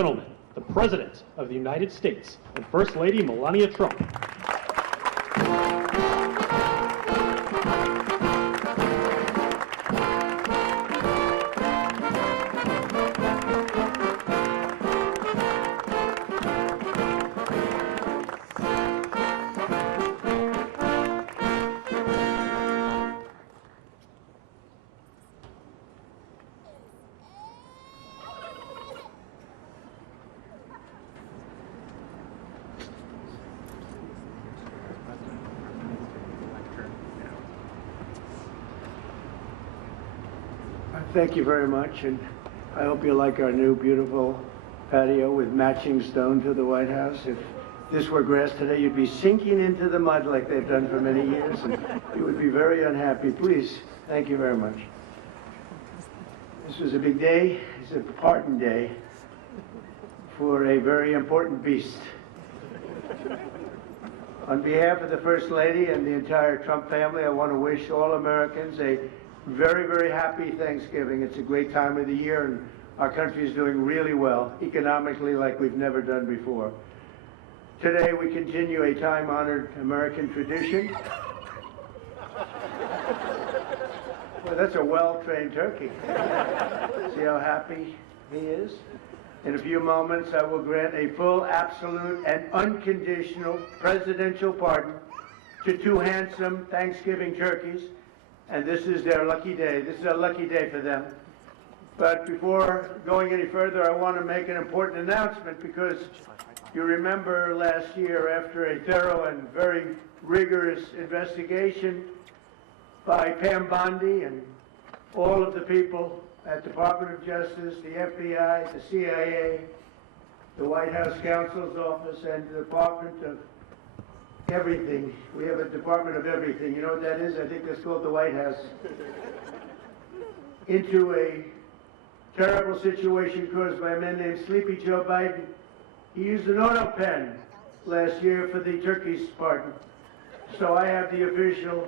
gentlemen, the President of the United States and First Lady Melania Trump. Thank you very much, and I hope you like our new beautiful patio with matching stone to the White House. If this were grass today, you'd be sinking into the mud like they've done for many years, and you would be very unhappy. Please, thank you very much. This was a big day. It's a pardon day for a very important beast. On behalf of the First Lady and the entire Trump family, I want to wish all Americans a very, very happy Thanksgiving. It's a great time of the year, and our country is doing really well, economically, like we've never done before. Today, we continue a time-honored American tradition. Well, that's a well-trained turkey. See how happy he is? In a few moments, I will grant a full, absolute, and unconditional presidential pardon to two handsome Thanksgiving turkeys. And this is their lucky day. This is a lucky day for them. But before going any further, I want to make an important announcement, because you remember last year, after a thorough and very rigorous investigation by Pam Bondi and all of the people at the Department of Justice, the FBI, the CIA, the White House Counsel's Office, and the Department of Everything. We have a Department of Everything. You know what that is? I think that's called the White House. Into a terrible situation caused by a man named Sleepy Joe Biden. He used an auto pen last year for the turkey's pardon. So I have the official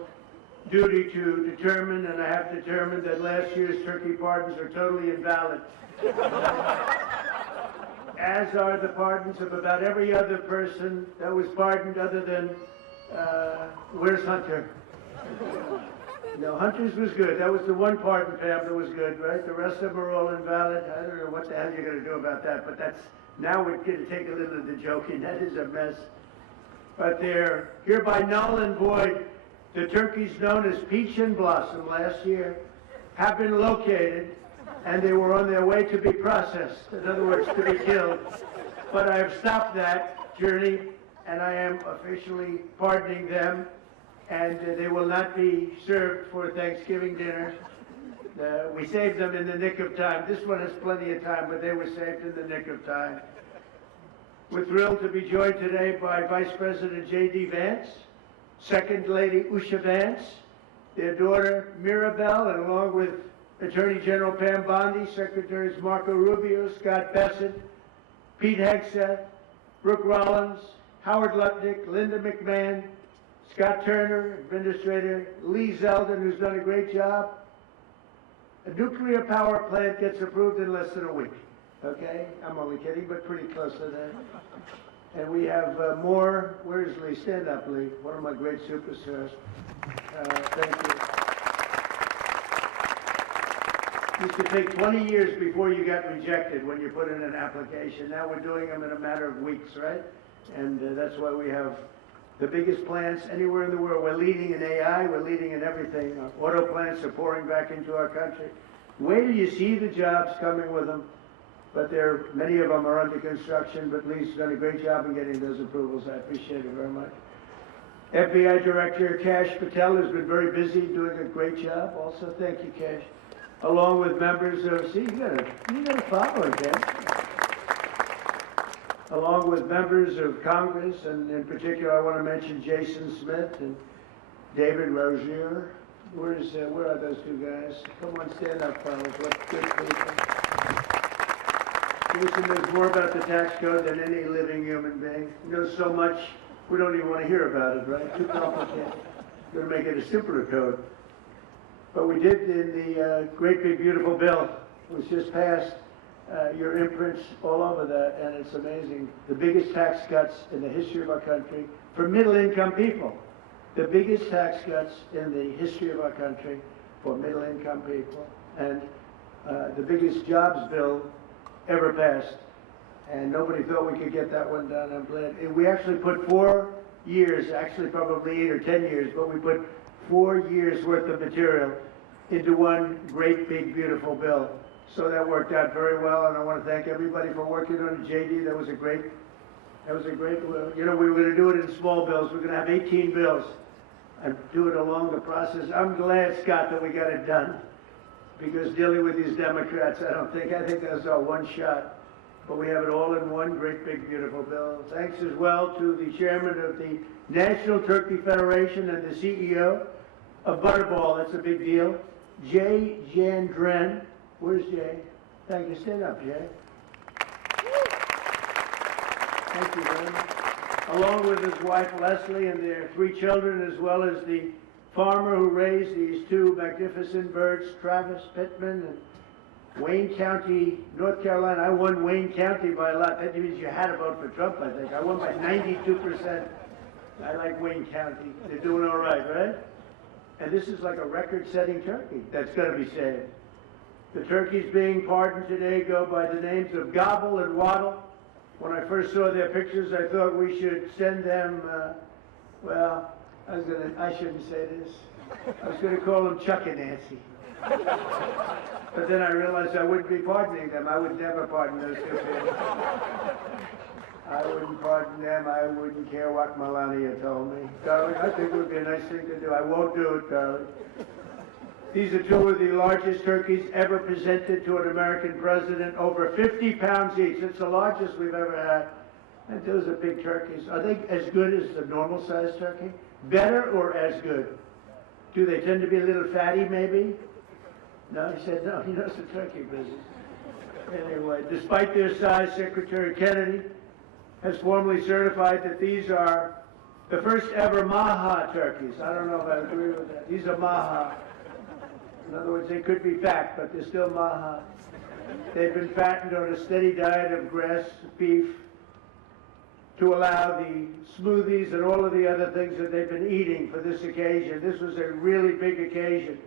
duty to determine, and I have determined that last year's turkey pardons are totally invalid. As are the pardons of about every other person that was pardoned other than, where's Hunter? No, Hunter's was good. That was the one pardon, Pam, that was good, right? The rest of them are all invalid. I don't know what the hell you're going to do about that, but that's, now we're going to take a little of the joking. That is a mess. But they're hereby null and void. The turkeys known as Peach and Blossom last year have been located, and they were on their way to be processed, in other words, to be killed. But I have stopped that journey, and I am officially pardoning them, and they will not be served for Thanksgiving dinner. We saved them in the nick of time. This one has plenty of time, but they were saved in the nick of time. We're thrilled to be joined today by Vice President J.D. Vance, Second Lady Usha Vance, their daughter Mirabelle, and along with Attorney General Pam Bondi, Secretaries Marco Rubio, Scott Bessent, Pete Hegseth, Brooke Rollins, Howard Lutnick, Linda McMahon, Scott Turner, Administrator Lee Zeldin, who's done a great job. A nuclear power plant gets approved in less than a week. Okay? I'm only kidding, but pretty close to that. And we have more. Where's Lee? Stand up, Lee. One of my great superstars. Thank you. It used to take 20 years before you got rejected when you put in an application. Now we're doing them in a matter of weeks, right? And that's why we have the biggest plants anywhere in the world. We're leading in AI. We're leading in everything. Our auto plants are pouring back into our country. Wait till you see the jobs coming with them. But many of them are under construction, but Lee's done a great job in getting those approvals. I appreciate it very much. FBI Director Kash Patel has been very busy doing a great job. Also, thank you, Kash. Along with members of, see, you gotta follow it, Kash. Along with members of Congress, and in particular, I want to mention Jason Smith and David Rozier. Where are those two guys? Come on, stand up, fellas. What good people. Jason knows more about the tax code than any living human being. He knows so much, we don't even want to hear about it, right? Too complicated. We're going to make it a simpler code. But we did in the great big beautiful bill. It was just passed. your imprints all over that, and it's amazing. The biggest tax cuts in the history of our country for middle-income people. The biggest tax cuts in the history of our country for middle-income people, and the biggest jobs bill ever passed. And nobody thought we could get that one done. I'm glad. And we actually put 4 years, actually probably 8 or 10 years, but we put 4 years worth of material into one great, big, beautiful bill. So that worked out very well, and I want to thank everybody for working on it. JD, that was a great, you know, we were going to do it in small bills. We're going to have 18 bills and do it along the process. I'm glad, Scott, that we got it done, because dealing with these Democrats, I think that was our one shot. But we have it all in one great, big, beautiful bill. Thanks as well to the chairman of the National Turkey Federation and the CEO of Butterball. That's a big deal. Jay Jandren. Where's Jay? Thank you. Stand up, Jay. Thank you very much. Along with his wife, Leslie, and their 3 children, as well as the farmer who raised these 2 magnificent birds, Travis Pittman, and Wayne County, North Carolina. I won Wayne County by a lot. That means you had to vote for Trump, I think. I won by 92%. I like Wayne County. They're doing all right, right? And this is like a record-setting turkey that's going to be saved. The turkeys being pardoned today go by the names of Gobble and Waddle. When I first saw their pictures, I thought we should send them, well, I shouldn't say this. I was going to call them Chuck and Nancy. But then I realized I wouldn't be pardoning them. I would never pardon those 2 people. I wouldn't pardon them. I wouldn't care what Melania told me. Darling, I think it would be a nice thing to do. I won't do it, darling. These are 2 of the largest turkeys ever presented to an American president, over 50 pounds each. It's the largest we've ever had. And those are big turkeys. Are they as good as the normal-sized turkey? Better or as good? Do they tend to be a little fatty, maybe? No, he said no. He knows the turkey business. Anyway, despite their size, Secretary Kennedy has formally certified that these are the first ever Maha turkeys. I don't know if I agree with that. These are Maha. In other words, they could be fat, but they're still Maha. They've been fattened on a steady diet of grass, beef, to allow the smoothies and all of the other things that they've been eating for this occasion. This was a really big occasion.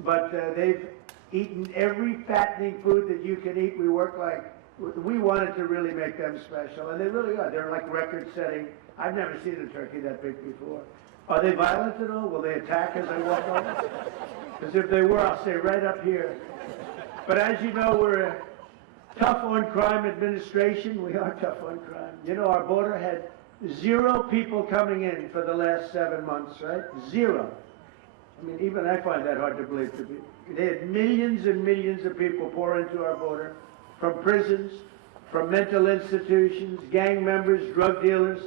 But they've eaten every fattening food that you can eat. We wanted to really make them special, and they really are. They're like record-setting. I've never seen a turkey that big before. Are they violent at all? Will they attack as I walk over? Because if they were, I'll stay right up here. But as you know, we're a tough-on-crime administration. We are tough on crime. You know, our border had 0 people coming in for the last 7 months, right? 0. I mean, even I find that hard to believe. They had millions and millions of people pour into our border, from prisons, from mental institutions, gang members, drug dealers.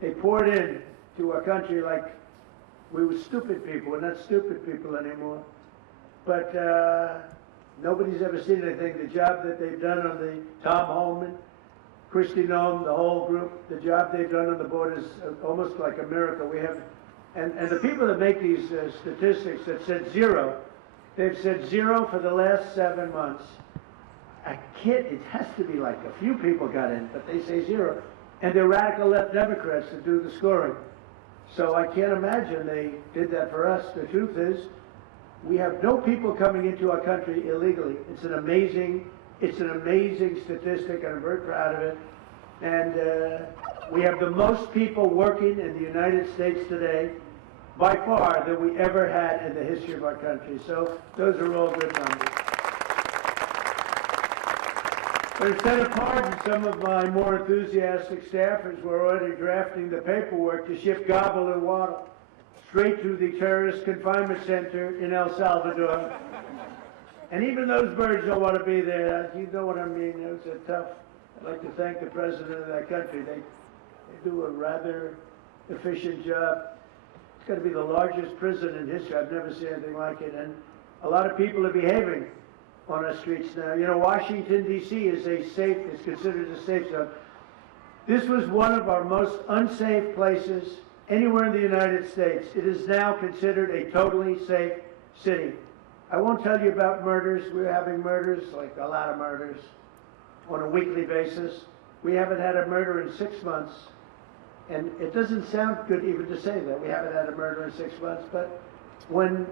They poured in to our country like we were stupid people. We're not stupid people anymore. But nobody's ever seen anything. The job that they've done on the Tom Holman, Kristi Noem, the whole group, the job they've done on the border is almost like a miracle. We have, and the people that make these statistics that said 0, they've said 0 for the last 7 months. It has to be like a few people got in, but they say 0. And they're radical left Democrats that do the scoring. So I can't imagine they did that for us. The truth is, we have no people coming into our country illegally. It's an amazing statistic, and I'm very proud of it. And we have the most people working in the United States today, by far, than we ever had in the history of our country. So those are all good numbers. But instead of pardon, some of my more enthusiastic staffers were already drafting the paperwork to ship Gobble and Waddle straight to the terrorist confinement center in El Salvador. And even those birds don't want to be there. You know what I mean? It was a tough. I'd like to thank the president of that country. They do a rather efficient job. It's going to be the largest prison in history. I've never seen anything like it. And a lot of people are behaving on our streets now. You know, Washington, D.C. is considered a safe zone. This was one of our most unsafe places anywhere in the United States. It is now considered a totally safe city. I won't tell you about murders. We're having murders, like a lot of murders. on a weekly basis. We haven't had a murder in 6 months. And it doesn't sound good even to say that. We haven't had a murder in 6 months. But when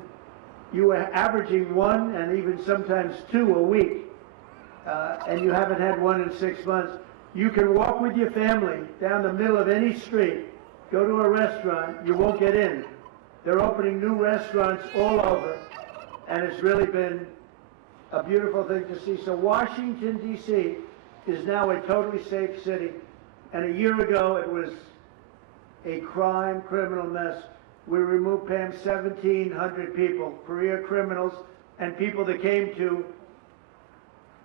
you are averaging 1 and even sometimes 2 a week, and you haven't had 1 in 6 months, you can walk with your family down the middle of any street, go to a restaurant, you won't get in. They're opening new restaurants all over, and it's really been a beautiful thing to see. So Washington, D.C. is now a totally safe city, and a year ago it was a criminal mess. We removed, Pam, 1,700 people, career criminals, and people that came to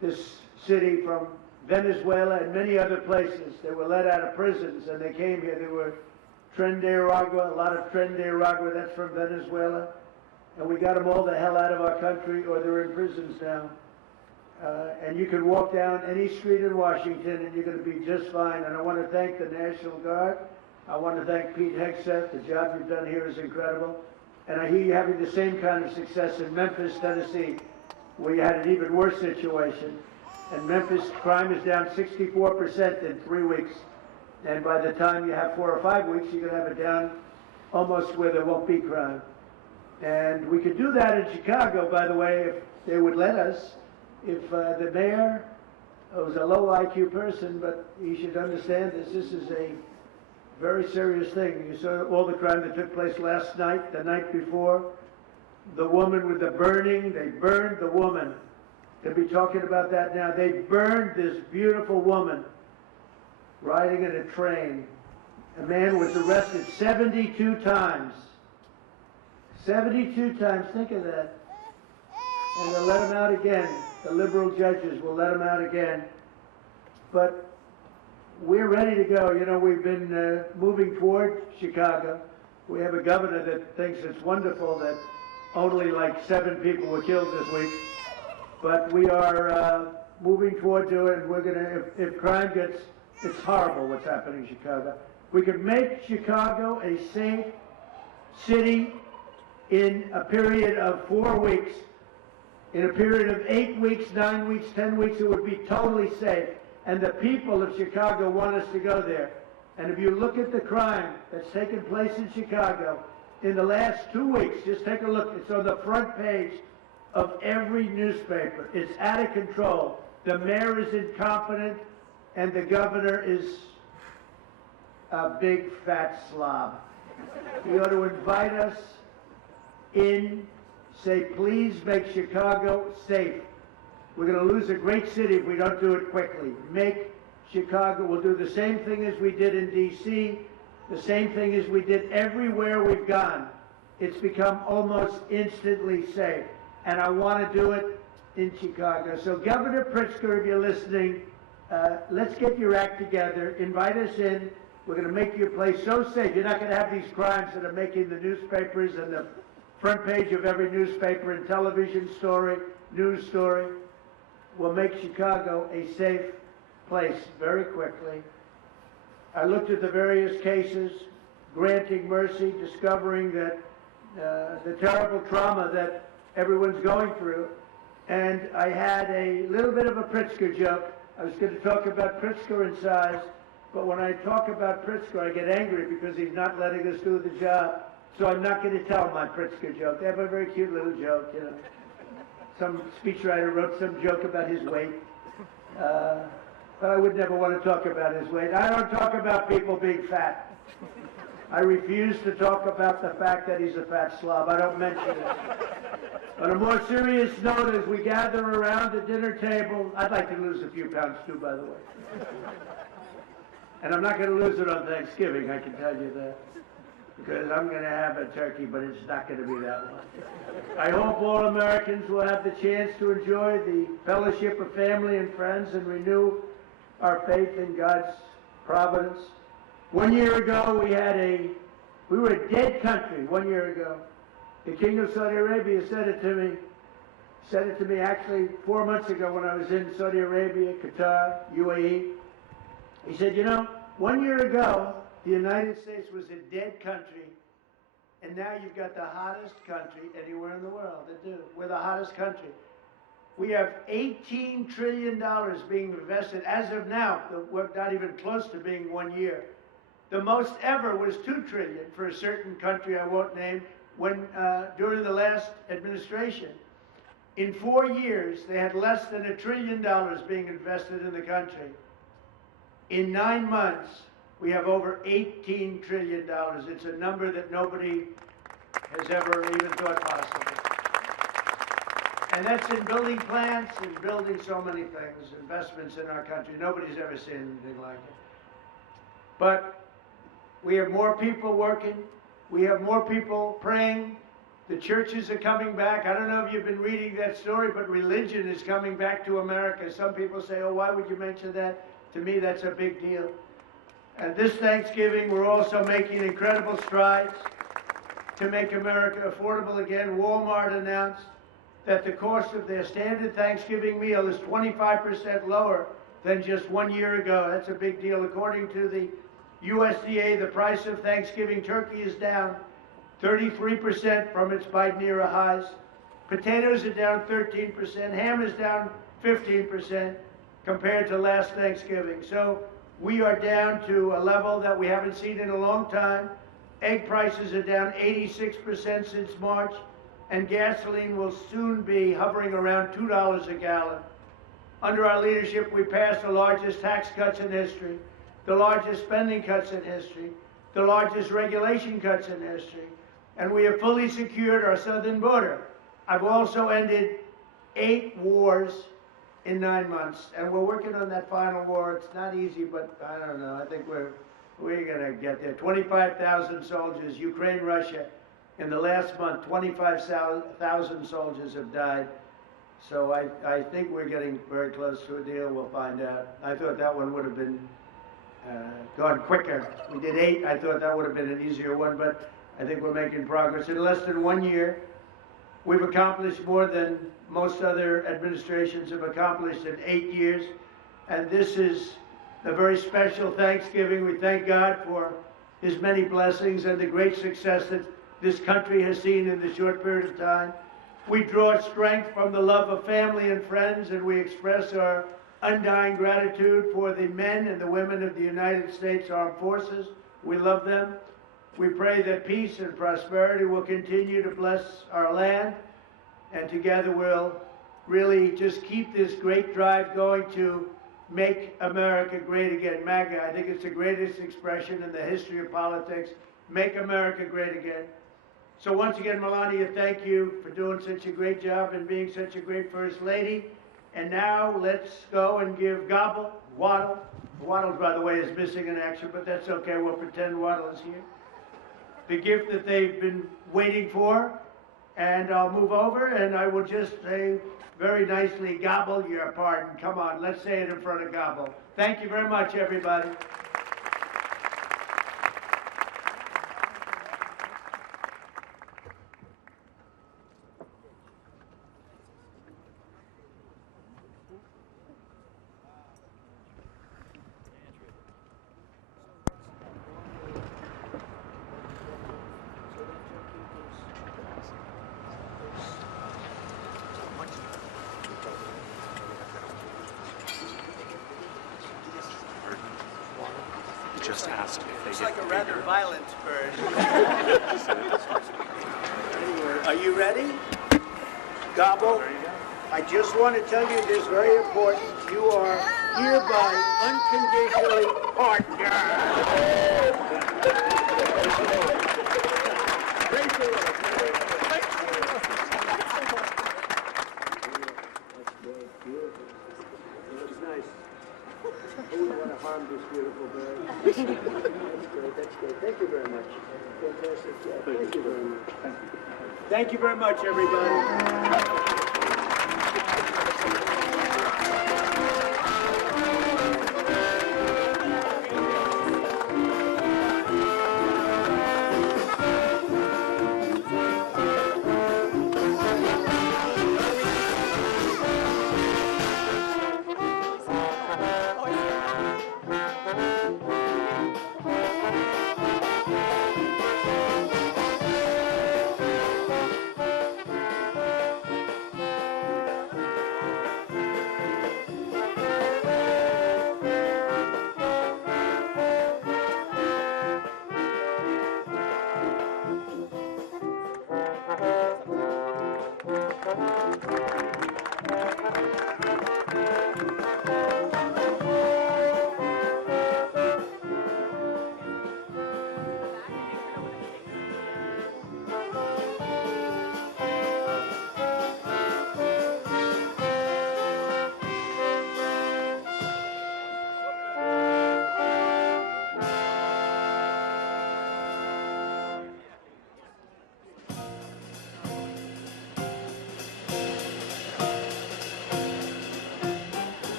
this city from Venezuela and many other places. They were let out of prisons, and they came here. They were Tren de Aragua, a lot of Tren de Aragua, that's from Venezuela. And we got them all the hell out of our country, or they're in prisons now. And you can walk down any street in Washington, and you're going to be just fine. And I want to thank the National Guard. I want to thank Pete Hegseth. The job you've done here is incredible. And I hear you having the same kind of success in Memphis, Tennessee, where you had an even worse situation. And Memphis crime is down 64% in 3 weeks. And by the time you have 4 or 5 weeks, you're going to have it down almost where there won't be crime. And we could do that in Chicago, by the way, if they would let us. If the mayor was a low IQ person, but he should understand this. This is a very serious thing. You saw all the crime that took place last night, the night before. The woman with the burning, they burned the woman. They'll be talking about that now. They burned this beautiful woman riding in a train. A man was arrested 72 times. 72 times, think of that. And they'll let him out again. The liberal judges will let him out again. But we're ready to go. You know, we've been moving toward Chicago. We have a governor that thinks it's wonderful that only like 7 people were killed this week. But we are moving toward to it, and we're going to, if crime gets, it's horrible what's happening in Chicago. We could make Chicago a safe city in a period of 4 weeks. In a period of 8 weeks, 9 weeks, 10 weeks, it would be totally safe. And the people of Chicago want us to go there. And if you look at the crime that's taken place in Chicago in the last 2 weeks, just take a look. It's on the front page of every newspaper. It's out of control. The mayor is incompetent, and the governor is a big fat slob. You ought to invite us in, say, please make Chicago safe. We're going to lose a great city if we don't do it quickly. Make Chicago, we'll do the same thing as we did in D.C., the same thing as we did everywhere we've gone. It's become almost instantly safe. And I want to do it in Chicago. So Governor Pritzker, if you're listening, let's get your act together. Invite us in. We're going to make your place so safe. You're not going to have these crimes that are making the newspapers and the front page of every newspaper and television story, news story. We'll make Chicago a safe place very quickly. I looked at the various cases, granting mercy, discovering that the terrible trauma that everyone's going through. And I had a little bit of a Pritzker joke. I was going to talk about Pritzker and size, but when I talk about Pritzker, I get angry because he's not letting us do the job. So I'm not going to tell my Pritzker joke. They have a very cute little joke, you know. Some speechwriter wrote some joke about his weight. But I would never want to talk about his weight. I don't talk about people being fat. I refuse to talk about the fact that he's a fat slob. I don't mention it. On a more serious note, as we gather around the dinner table, I'd like to lose a few pounds too, by the way. And I'm not going to lose it on Thanksgiving, I can tell you that. Because I'm going to have a turkey, but it's not going to be that one. I hope all Americans will have the chance to enjoy the fellowship of family and friends and renew our faith in God's providence. 1 year ago, we were a dead country 1 year ago. The King of Saudi Arabia said it to me actually 4 months ago when I was in Saudi Arabia, Qatar, UAE. He said, you know, 1 year ago, the United States was a dead country, and now you've got the hottest country anywhere in the world. We're the hottest country. We have $18 trillion being invested as of now. We're not even close to being 1 year. The most ever was $2 trillion for a certain country I won't name during the last administration. In 4 years, they had less than $1 trillion being invested in the country. In 9 months, we have over $18 trillion. It's a number that nobody has ever even thought possible. And that's in building plants and building so many things, investments in our country. Nobody's ever seen anything like it. But we have more people working. We have more people praying. The churches are coming back. I don't know if you've been reading that story, but religion is coming back to America. Some people say, oh, why would you mention that? To me, that's a big deal. And this Thanksgiving, we're also making incredible strides to make America affordable again. Walmart announced that the cost of their standard Thanksgiving meal is 25% lower than just 1 year ago. That's a big deal. According to the USDA, the price of Thanksgiving turkey is down 33% from its Biden era highs. Potatoes are down 13%. Ham is down 15% compared to last Thanksgiving. So we are down to a level that we haven't seen in a long time. Egg prices are down 86% since March, and gasoline will soon be hovering around $2 a gallon. Under our leadership, we passed the largest tax cuts in history, the largest spending cuts in history, the largest regulation cuts in history, and we have fully secured our southern border. I've also ended 8 wars in 9 months, and we're working on that final war. It's not easy, but I don't know. I think we're gonna get there. 25,000 soldiers, Ukraine, Russia. In the last month, 25,000 soldiers have died. So I think we're getting very close to a deal. We'll find out. I thought that one would have been gone quicker. We did 8. I thought that would have been an easier one, but I think we're making progress. In less than 1 year, we've accomplished more than most other administrations have accomplished in 8 years. And this is a very special Thanksgiving. We thank God for His many blessings and the great success that this country has seen in this short period of time. We draw strength from the love of family and friends, and we express our undying gratitude for the men and the women of the United States Armed Forces. We love them. We pray that peace and prosperity will continue to bless our land, and together we'll really just keep this great drive going to make America great again. MAGA, I think it's the greatest expression in the history of politics. Make America great again. So once again, Melania, thank you for doing such a great job and being such a great First Lady. And now let's go and give Waddle, by the way, is missing in action, but that's okay. We'll pretend Waddle is here. The gift that they've been waiting for. And I'll move over and I will just say very nicely, Gobble your pardon. Come on, let's say it in front of Gobble. Thank you very much, everybody. Just asked if they Looks get like a rather bigger. violent bird. Anyway, are you ready? Gobble. I just want to tell you this very important. You are hereby unconditionally partner. Praise the Lord. That's beautiful. It looks nice. Who would want to harm this beautiful bird? That's great, that's great. Thank you very much. Fantastic job. Thank you very much. Thank you very much, everybody.